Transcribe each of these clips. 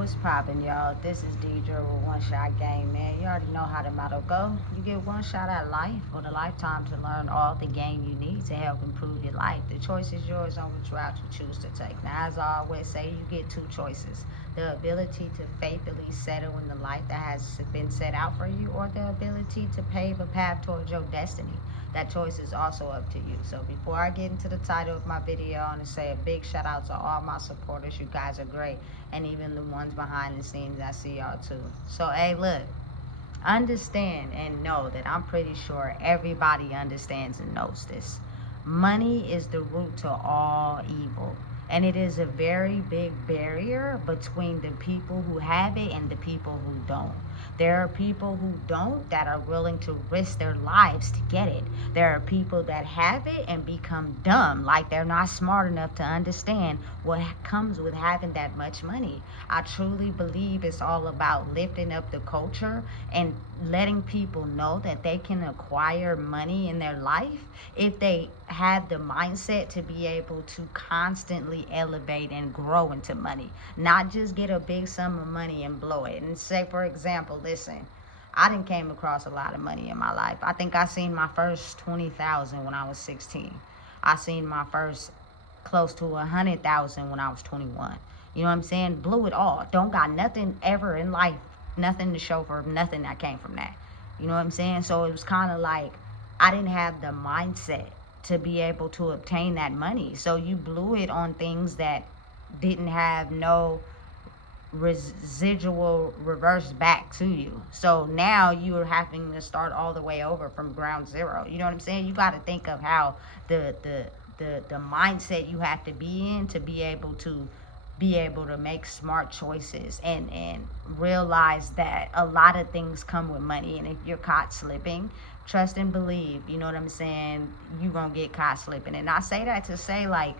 What's poppin', y'all? This is Deidre with One Shot Game, man. You already know how the motto go. You get one shot at life or the lifetime to learn all the game you need to help improve your life. The choice is yours on which route you choose to take. Now, as I always say, you get two choices. The ability to faithfully settle in the life that has been set out for you, or the ability to pave a path towards your destiny. That choice is also up to you. So before I get into the title of my video, I want to say a big shout out to all my supporters. You guys are great. And even the ones behind the scenes, I see y'all too. So, hey, look, understand and know that I'm pretty sure everybody understands and knows this. Money is the root to all evil. And it is a very big barrier between the people who have it and the people who don't. There are people who don't that are willing to risk their lives to get it. There are people that have it and become dumb, like they're not smart enough to understand what comes with having that much money. I truly believe it's all about lifting up the culture and letting people know that they can acquire money in their life if they have the mindset to be able to constantly elevate and grow into money, not just get a big sum of money and blow it. And say, for example, listen, I didn't came across a lot of money in my life. I think I seen my first 20,000 when I was 16. I seen my first close to 100,000 when I was 21. You know what I'm saying? Blew it all. Don't got nothing ever in life, nothing to show for nothing that came from that. You know what I'm saying? So it was kind of like I didn't have the mindset to be able to obtain that money. So you blew it on things that didn't have no residual reverse back to you. So now you are having to start all the way over from ground zero. You know what I'm saying? You got to think of how the mindset you have to be in to be able to make smart choices and realize that a lot of things come with money. And if you're caught slipping, trust and believe, you know what I'm saying, you're gonna get caught slipping. And I say that to say, like,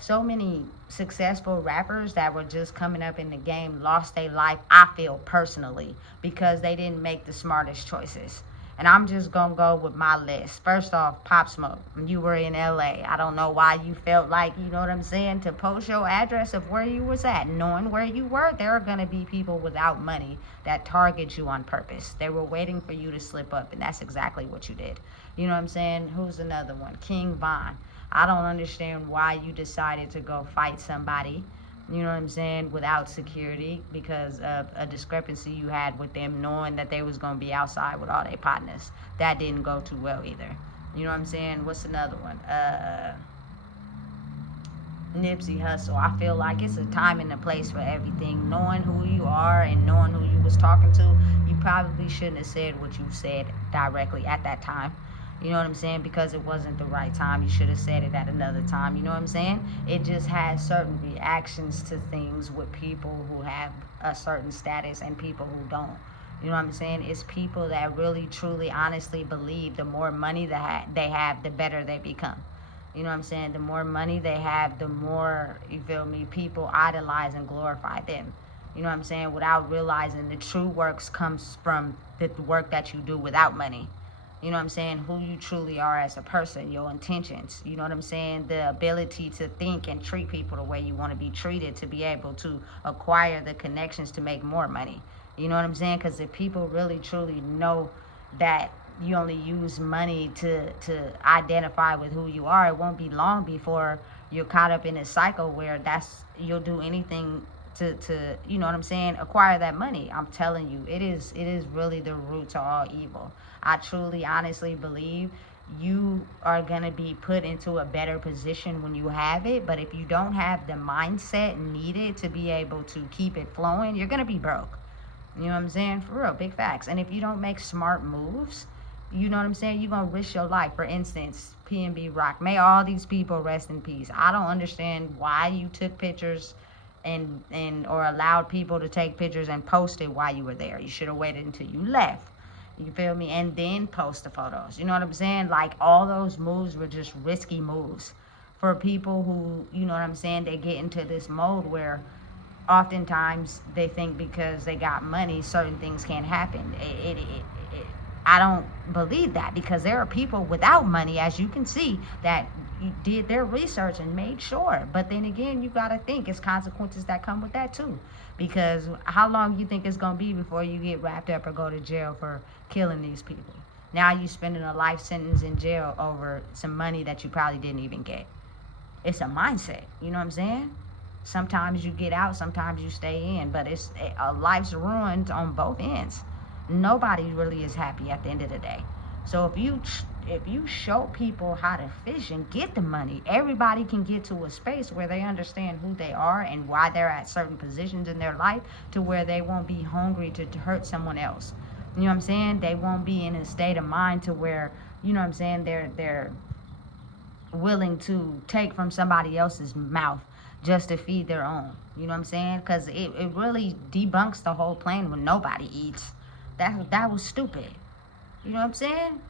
so many successful rappers that were just coming up in the game lost their life, I feel personally, because they didn't make the smartest choices. And I'm just gonna go with my list. First off, Pop Smoke. You were in LA. I don't know why you felt like, you know what I'm saying, to post your address of where you was at. Knowing where you were, there are gonna be people without money that target you on purpose. They were waiting for you to slip up, and that's exactly what you did. You know what I'm saying? Who's another one? King Von. I don't understand why you decided to go fight somebody, you know what I'm saying, without security, because of a discrepancy you had with them, knowing that they was going to be outside with all their partners. That didn't go too well either. You know what I'm saying? What's another one? Nipsey Hussle. I feel like it's a time and a place for everything. Knowing who you are and knowing who you was talking to, you probably shouldn't have said what you said directly at that time. You know what I'm saying? Because it wasn't the right time. You should have said it at another time. You know what I'm saying? It just has certain reactions to things with people who have a certain status and people who don't. You know what I'm saying? It's people that really, truly, honestly believe the more money they have, the better they become. You know what I'm saying? The more money they have, the more, you feel me, people idolize and glorify them. You know what I'm saying? Without realizing the true works comes from the work that you do without money. You know what I'm saying? Who you truly are as a person, your intentions. You know what I'm saying? The ability to think and treat people the way you want to be treated, to be able to acquire the connections to make more money. You know what I'm saying? Because if people really truly know that you only use money to identify with who you are, it won't be long before you're caught up in a cycle where you'll do anything to you know what I'm saying, acquire that money. I'm telling you, it is really the root to all evil. I truly honestly believe you are going to be put into a better position when you have it, but if you don't have the mindset needed to be able to keep it flowing, you're going to be broke. You know what I'm saying? For real, big facts. And if you don't make smart moves, you know what I'm saying, you're going to risk your life. For instance, PNB Rock, may all these people rest in peace. I don't understand why you took pictures and or allowed people to take pictures and post it while you were there. You should have waited until you left. You feel me? And then post the photos. You know what I'm saying? Like, all those moves were just risky moves for people who, you know what I'm saying, they get into this mode where oftentimes they think because they got money, certain things can't happen. I don't believe that, because there are people without money, as you can see, that did their research and made sure. But then again, you got to think it's consequences that come with that too. Because how long you think it's going to be before you get wrapped up or go to jail for killing these people? Now you spending a life sentence in jail over some money that you probably didn't even get. It's a mindset, you know what I'm saying? Sometimes you get out, sometimes you stay in, but it's a life's ruined on both ends. Nobody really is happy at the end of the day. So if you show people how to fish and get the money, everybody can get to a space where they understand who they are and why they're at certain positions in their life, to where they won't be hungry to hurt someone else. You know what I'm saying? They won't be in a state of mind to where, you know what I'm saying, they're willing to take from somebody else's mouth just to feed their own. You know what I'm saying? Because it really debunks the whole plan when nobody eats. That was stupid. You know what I'm saying?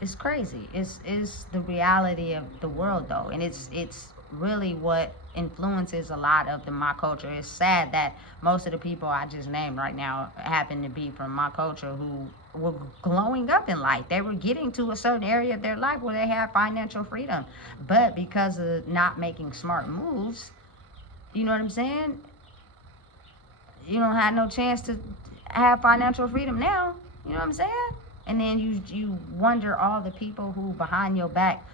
It's crazy. It's the reality of the world, though, and it's really what influences a lot of my culture. It's sad that most of the people I just named right now happen to be from my culture, who were glowing up in life. They were getting to a certain area of their life where they had financial freedom, but because of not making smart moves, you know what I'm saying, you don't have no chance to have financial freedom now. You know what I'm saying? And then you wonder all the people who behind your back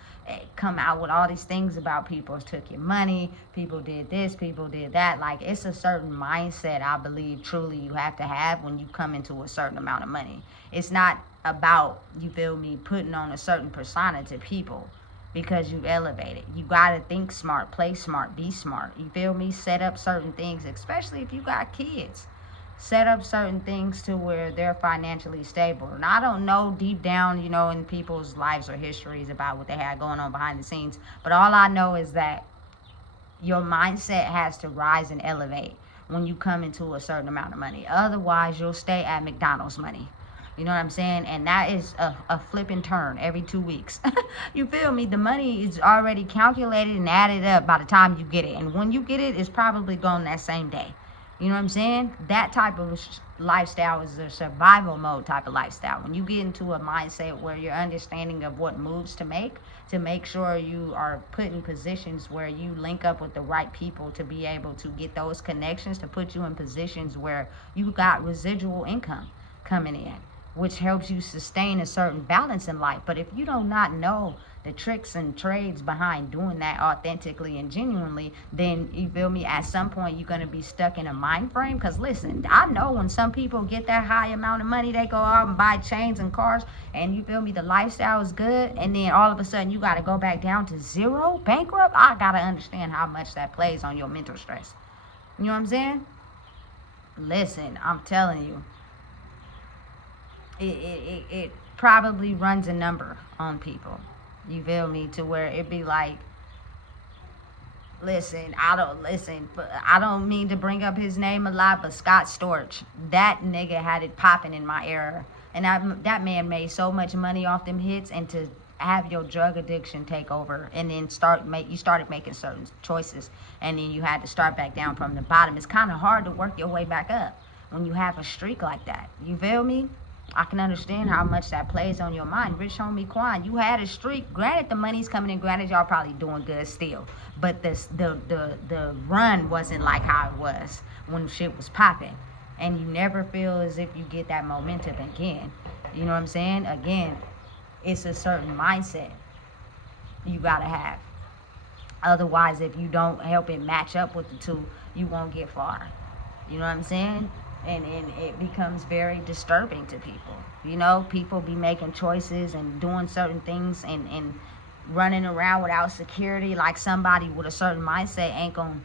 come out with all these things about people took your money, people did this, people did that. Like, it's a certain mindset, I believe, truly you have to have when you come into a certain amount of money. It's not about, you feel me, putting on a certain persona to people because you've elevated. You got to think smart, play smart, be smart. You feel me? Set up certain things, especially if you got kids. Set up certain things to where they're financially stable. And I don't know deep down, you know, in people's lives or histories about what they had going on behind the scenes. But all I know is that your mindset has to rise and elevate when you come into a certain amount of money. Otherwise, you'll stay at McDonald's money. You know what I'm saying? And that is a flip and turn every 2 weeks. You feel me? The money is already calculated and added up by the time you get it. And when you get it, it's probably gone that same day. You know what I'm saying? That type of lifestyle is a survival mode type of lifestyle. When you get into a mindset where you're understanding of what moves to make sure you are put in positions where you link up with the right people to be able to get those connections, to put you in positions where you got residual income coming in, which helps you sustain a certain balance in life. But if you do not know the tricks and trades behind doing that authentically and genuinely, then, you feel me, at some point you're going to be stuck in a mind frame. Because listen, I know when some people get that high amount of money, they go out and buy chains and cars, and you feel me, the lifestyle is good, and then all of a sudden you got to go back down to zero, bankrupt. I got to understand how much that plays on your mental stress. You know what I'm saying? Listen, I'm telling you, it probably runs a number on people. You feel me? To where it be like, I don't mean to bring up his name a lot, but Scott Storch, that nigga had it popping in my era. And that man made so much money off them hits, and to have your drug addiction take over, and then you started making certain choices, and then you had to start back down from the bottom. It's kind of hard to work your way back up when you have a streak like that. You feel me? I can understand how much that plays on your mind. Rich homie Quan, you had a streak. Granted, the money's coming in. Granted, y'all probably doing good still. But the run wasn't like how it was when shit was popping. And you never feel as if you get that momentum again. You know what I'm saying? Again, it's a certain mindset you gotta have. Otherwise, if you don't help it match up with the two, you won't get far. You know what I'm saying? And it becomes very disturbing to people. You know, people be making choices and doing certain things and running around without security, like somebody with a certain mindset ain't gonna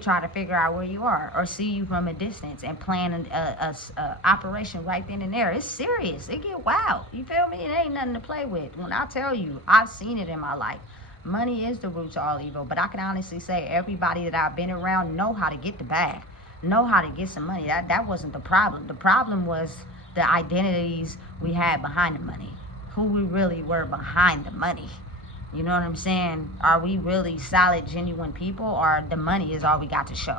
try to figure out where you are or see you from a distance and plan a operation right then and there. It's serious. It get wild. You feel me? It ain't nothing to play with. When I tell you, I've seen it in my life. Money is the root to all evil, but I can honestly say everybody that I've been around know how to get the bag. Know how to get some money. That wasn't the problem. The problem was the identities we had behind the money. Who we really were behind the money. You know what I'm saying? Are we really solid, genuine people, or the money is all we got to show?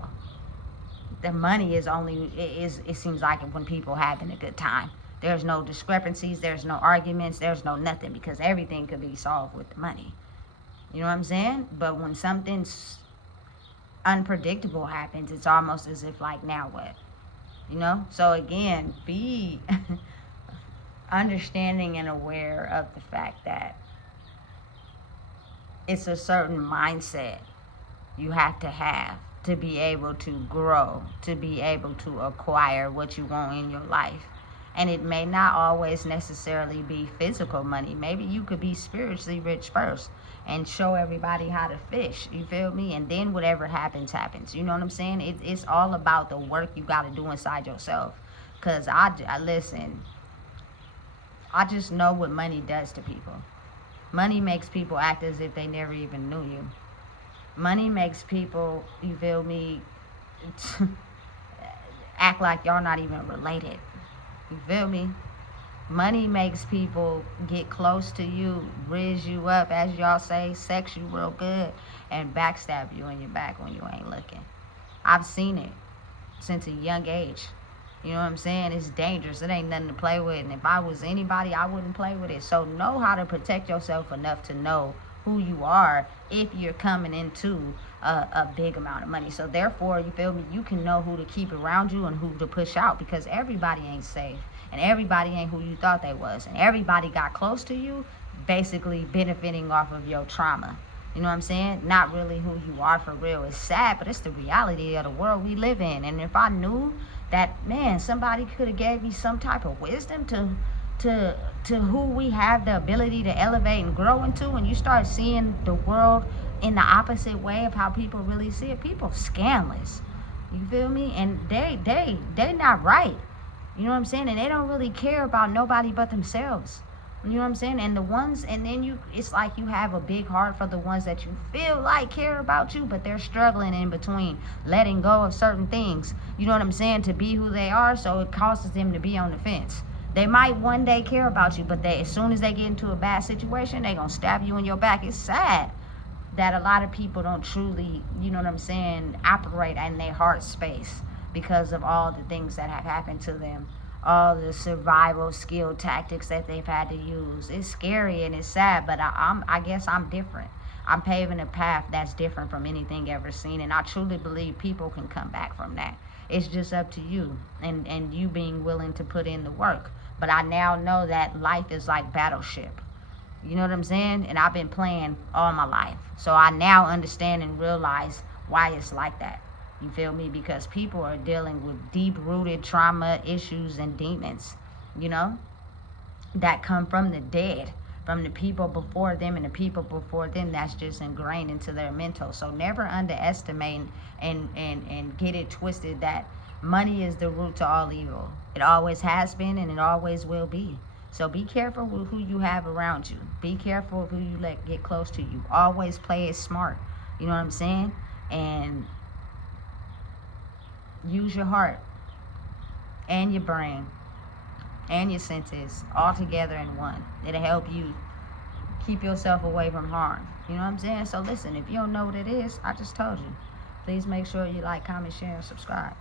The money is only, it seems like, when people having a good time. There's no discrepancies, there's no arguments, there's no nothing, because everything could be solved with the money. You know what I'm saying? But when something's unpredictable happens, it's almost as if like, now what? You know? So again, be understanding and aware of the fact that it's a certain mindset you have to be able to grow, to be able to acquire what you want in your life. And it may not always necessarily be physical money. Maybe you could be spiritually rich first and show everybody how to fish. You feel me? And then whatever happens, happens. You know what I'm saying? It's all about the work you got to do inside yourself. Because I listen, I just know what money does to people. Money makes people act as if they never even knew you. Money makes people, you feel me, act like y'all not even related. You feel me? Money makes people get close to you, riz you up, as y'all say, sex you real good, and backstab you in your back when you ain't looking. I've seen it since a young age. You know what I'm saying? It's dangerous. It ain't nothing to play with. And if I was anybody, I wouldn't play with it. So know how to protect yourself enough to know who you are if you're coming into a big amount of money. So therefore, you feel me, you can know who to keep around you and who to push out, because everybody ain't safe and everybody ain't who you thought they was, and everybody got close to you basically benefiting off of your trauma. You know what I'm saying? Not really who you are for real. It's sad, but it's the reality of the world we live in. And if I knew that, man, somebody could have gave me some type of wisdom to who we have the ability to elevate and grow into, and you start seeing the world in the opposite way of how people really see it. People scandalous. You feel me? And they not right. You know what I'm saying? And they don't really care about nobody but themselves. You know what I'm saying? And the ones, and then it's like you have a big heart for the ones that you feel like care about you, but they're struggling in between letting go of certain things. You know what I'm saying? To be who they are, so it causes them to be on the fence. They might one day care about you, but as soon as they get into a bad situation, they're going to stab you in your back. It's sad that a lot of people don't truly, you know what I'm saying, operate in their heart space because of all the things that have happened to them, all the survival skill tactics that they've had to use. It's scary and it's sad, but I guess I'm different. I'm paving a path that's different from anything ever seen, and I truly believe people can come back from that. It's just up to you and you being willing to put in the work. But I now know that life is like Battleship. You know what I'm saying? And I've been playing all my life. So I now understand and realize why it's like that. You feel me? Because people are dealing with deep-rooted trauma, issues, and demons, you know, that come from the dead, from the people before them and the people before them. That's just ingrained into their mental. So never underestimate and get it twisted that money is the root to all evil. It always has been and it always will be. So be careful with who you have around you. Be careful with who you let get close to you. Always play it smart. You know what I'm saying? And use your heart and your brain and your senses all together in one. It'll help you keep yourself away from harm. You know what I'm saying? So listen, if you don't know what it is, I just told you. Please make sure you like, comment, share, and subscribe.